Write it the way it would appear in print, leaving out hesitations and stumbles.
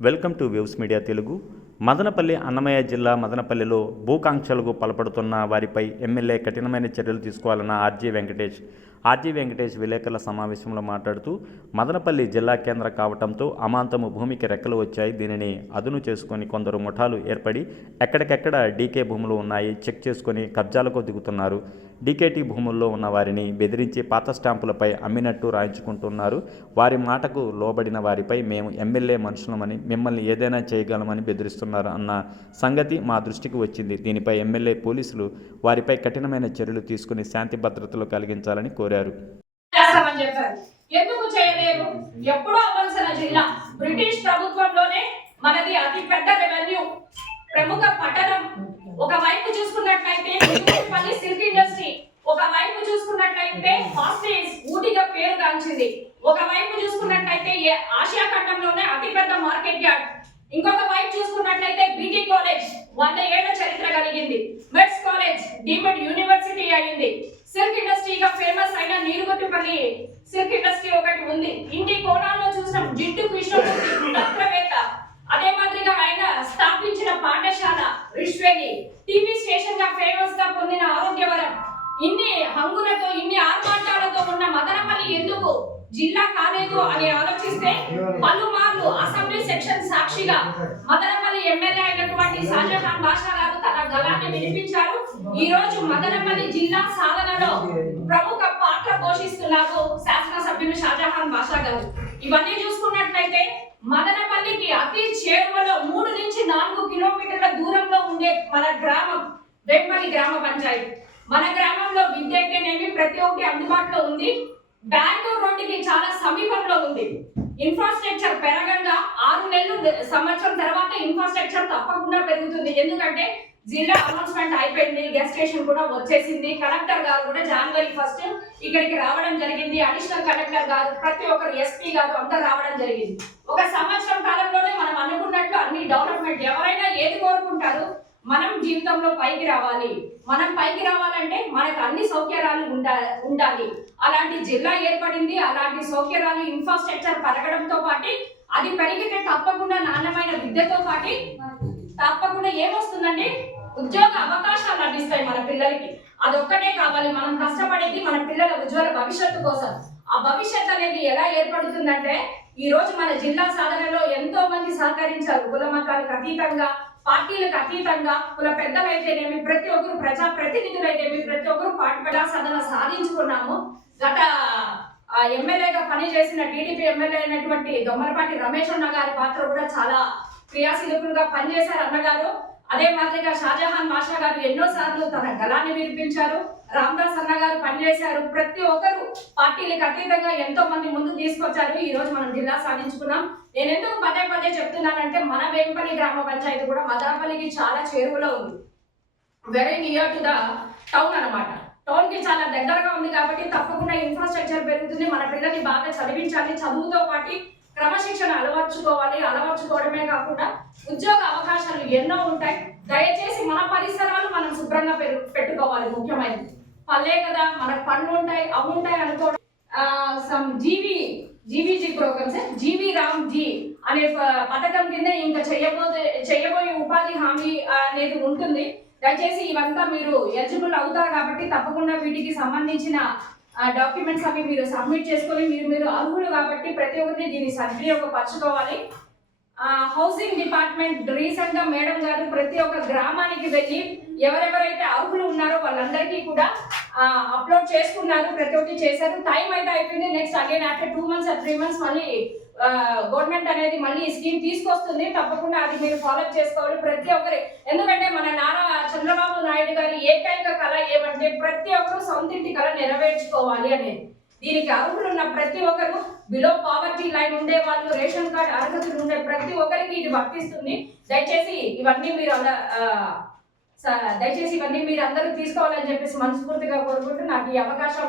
Welcome to waves media Telugu. Madanapalle Annamayya జిల్లా మదనపల్లిలో భూకాంక్షలకు పలపడుతున్న వారిపై ఎమ్మెల్యే కఠినమైన చర్యలు తీసుకోవాలన్న ఆర్జీ వెంకటేష్ విలేకరుల సమావేశంలో మాట్లాడుతూ, మదనపల్లి జిల్లా కేంద్రం కావడంతో అమాంతము భూమికి రెక్కలు వచ్చాయి. దీనిని అదును చేసుకొని కొందరు ముఠాలు ఏర్పడి ఎక్కడికెక్కడ డీకే భూములు ఉన్నాయి చెక్ చేసుకొని కబ్జాలకు దిగుతున్నారు. డీకేటీ భూముల్లో ఉన్న వారిని బెదిరించి పాత స్టాంపులపై అమ్మినట్టు రాయించుకుంటున్నారు. వారి మాటకు లోబడిన వారిపై మేము ఎమ్మెల్యే మనుషులమని, మిమ్మల్ని ఏదైనా చేయగలమని బెదిరిస్తున్నారు అన్న సంగతి మా దృష్టికి వచ్చింది. దీనిపై ఎమ్మెల్యే పోలీసులు వారిపై కఠినమైన చర్యలు తీసుకుని శాంతి భద్రతలు కలిగించాలని కోరారు. ఎందుకు చేయలేరు? ఎప్పుడో అవ్వాల్సిన జిల్లా బ్రిటిష్ ప్రభుత్వంలోనే మనది అతి పెద్ద రెవెన్యూ ప్రముఖ పట్టణం. ఒకవైపు చూసుకున్నట్లయితే సిల్క్ ఇండస్ట్రీ, ఒకవైపు చూసుకున్నట్లయితే హాస్టల్స్ ఊటీగా పేరు గాంచింది, ఒకవైపు చూసుకున్నట్లయితే ఆసియా ఖండంలోనే అతిపెద్ద మార్కెట్ యార్డ్, ఇంకొక వైపు చూసుకున్నట్లయితే బీటీ కాలేజ్ 100 ఏళ్ల చరిత్ర కలిగింది, మెడ్స్ కాలేజ్ డీమ్డ్ యూనివర్సిటీ అయింది, సిల్క్ ఇండస్ట్రీగా ఫేమస్ అయిన నీరుగొట్టుపల్లి సిల్క్ ఇండస్ట్రీ ఒకటి ఉంది. ఇంటి కోణాల్లో చూసిన జిట్టు కృష్ణమూర్తి పత్రవేత్త, అదే మాదిరిగా ఆయన స్థాపించిన పాఠశాల రిష్వేలి, టీవీ స్టేషన్ గా ఫేమస్ గా పొందిన ఆరోగ్యవరం, ఇన్ని హంగులతో ఇన్ని ఆర్మాటాలతో ఉన్న మదనపల్లి ఎందుకు జిల్లా కాలేదు అని ఆలోచిస్తే పలుమార్లు అసెంబ్లీ సెక్షన్ సాక్షిగా మదనపల్లి ఎమ్మెల్యే అయినటువంటి షాజహాన్ బాషా గారు తన గళాన్ని వినిపించారు. ఈ రోజు మదనపల్లి జిల్లా సాధనలో ప్రముఖ పాత్ర పోషిస్తున్నారు శాసనసభ్యులు షాజహాన్ బాషా గారు. ఇవన్నీ చూసుకున్నట్లయితే మదనపల్లికి అతి చేరువలో 3 నుంచి 4 కిలోమీటర్ల దూరంలో ఉండే మన గ్రామం వెంపల్లి గ్రామ పంచాయతీ. మన గ్రామంలో విద్య అయితేనేమి ప్రతి ఒక్కటి అందుబాటులో ఉంది. బెంగళూరు రోడ్డుకి చాలా సమీపంలో ఉంది. ఇన్ఫ్రాస్ట్రక్చర్ పెరగంగా 6 నెలలు సంవత్సరం తర్వాత ఇన్ఫ్రాస్ట్రక్చర్ తప్పకుండా పెరుగుతుంది. ఎందుకంటే జిల్లా అనౌన్స్మెంట్ అయిపోయింది, గెస్ట్ స్టేషన్ కూడా వచ్చేసింది. కలెక్టర్ గారు కూడా జనవరి 1 ఇక్కడికి రావడం జరిగింది. అడిషనల్ కలెక్టర్ గారు, ప్రతి ఒక్కరు ఎస్పీ గారు అందరూ రావడం జరిగింది. ఒక సంవత్సరం కాలంలోనే మనం అనుకున్నట్లు అన్ని డెవలప్మెంట్. ఎవరైనా ఏది కోరుకుంటారు? మనం జీవితంలో పైకి రావాలి. మనం పైకి రావాలంటే మనకు అన్ని సౌకర్యాలు ఉండాలి. అలాంటి జిల్లా ఏర్పడింది. అలాంటి సౌకర్యాలు ఇన్ఫ్రాస్ట్రక్చర్ పెరగడంతో పాటు అది పెరిగితే తప్పకుండా నాణ్యమైన విద్యతో పాటు తప్పకుండా ఏమొస్తుందంటే ఉద్యోగ అవకాశాలు లభిస్తాయి మన పిల్లలకి. అదొక్కటే కావాలి. మనం కష్టపడేది మన పిల్లల ఉజ్వల భవిష్యత్తు కోసం. ఆ భవిష్యత్ అనేది ఎలా ఏర్పడుతుందంటే ఈ రోజు మన జిల్లా సాధనలో ఎంతో మంది సహకరించారు. కుల మతాలకు అతీతంగా, పార్టీలకు అతీతంగా, కుల పెద్దలైతేనేమి, ప్రతి ఒక్కరు ప్రజా ప్రతినిధులైతేమి ప్రతి ఒక్కరు పాటుపడ సాధన సాధించుకున్నాము. గత ఎమ్మెల్యేగా పనిచేసిన టీడీపీ ఎమ్మెల్యే అయినటువంటి దొమ్మలపాటి రమేష్ అన్న గారి పాత్ర కూడా చాలా క్రియాశీలకులుగా పనిచేశారు అన్నగారు. అదే మాదిరిగా షాజహాన్ బాషా గారు ఎన్నోసార్లు తన గళాన్ని వినిపించారు. రామదాస్ అన్న గారు పనిచేశారు. ప్రతి ఒక్కరు పార్టీలకు అతీతంగా ఎంతో మంది ముందు తీసుకొచ్చారు. ఈ రోజు మనం జిల్లా సాధించుకున్నాం. నేను ఎందుకు పదే చెప్తున్నానంటే మన వేంపల్లి గ్రామ పంచాయతీ కూడా మదనపల్లికి చాలా చేరువలో ఉంది. Very near to the town అనమాట. టౌన్ కి చాలా దగ్గరగా ఉంది కాబట్టి తప్పకుండా ఇన్ఫ్రాస్ట్రక్చర్ పెరుగుతుంది. మన పిల్లల్ని బాగా చదివించాలి. చదువుతో పాటు క్రమశిక్షణ అలవర్చుకోవడమే కాకుండా ఉద్యోగ అవకాశాలు ఎన్నో ఉంటాయి. దయచేసి మన పరిసరాలు మనం శుభ్రంగా పెట్టుకోవాలి. ముఖ్యమైనది పల్లె కదా, మనకు పనులు ఉంటాయి, అవి ఉంటాయి అనుకోవడం. GVG programs GV Ram G అనే పథకం కింద ఇంకా చేయబోయే ఉపాధి హామీ అనేది ఉంటుంది. దయచేసి ఇవంతా మీరు ఎలిజిబుల్ అవుతారు కాబట్టి తప్పకుండా వీటికి సంబంధించిన డాక్యుమెంట్స్ అవి మీరు సబ్మిట్ చేసుకొని మీరు అర్హులు కాబట్టి ప్రతి ఒక్కరిని దీన్ని సద్వినియోగపరచుకోవాలి. హౌసింగ్ డిపార్ట్మెంట్ రీసెంట్ గా మేడం గారు ప్రతి ఒక్క గ్రామానికి వెళ్ళి ఎవరెవరైతే అర్హులు ఉన్నారో వాళ్ళందరికీ కూడా అప్లోడ్ చేసుకున్నారు. ప్రతి ఒక్కటి చేశారు. టైం అయితే అయిపోయింది. Next again after 2 months or 3 months మళ్ళీ గవర్నమెంట్ అనేది మళ్ళీ స్కీమ్ తీసుకొస్తుంది. తప్పకుండా అది మీరు ఫాలో చేసుకోవాలి ప్రతి ఒక్కరి. ఎందుకంటే మన నారా చంద్రబాబు నాయుడు గారి ఏకైక కళ ఏమంటే ప్రతి ఒక్కరు సొంతింటి కళ నెరవేర్చుకోవాలి అనేది. దీనికి అర్హులు ఉన్న ప్రతి ఒక్కరు, బిలో పావర్టీ లైన్ ఉండే వాళ్ళు, రేషన్ కార్డ్ అర్హతలు ఉండే ప్రతి ఒక్కరికి ఇది వర్తిస్తుంది. దయచేసి ఇవన్నీ మీరు అందరూ తీసుకోవాలని చెప్పేసి మనస్ఫూర్తిగా కోరుకుంటూ నాకు ఈ అవకాశం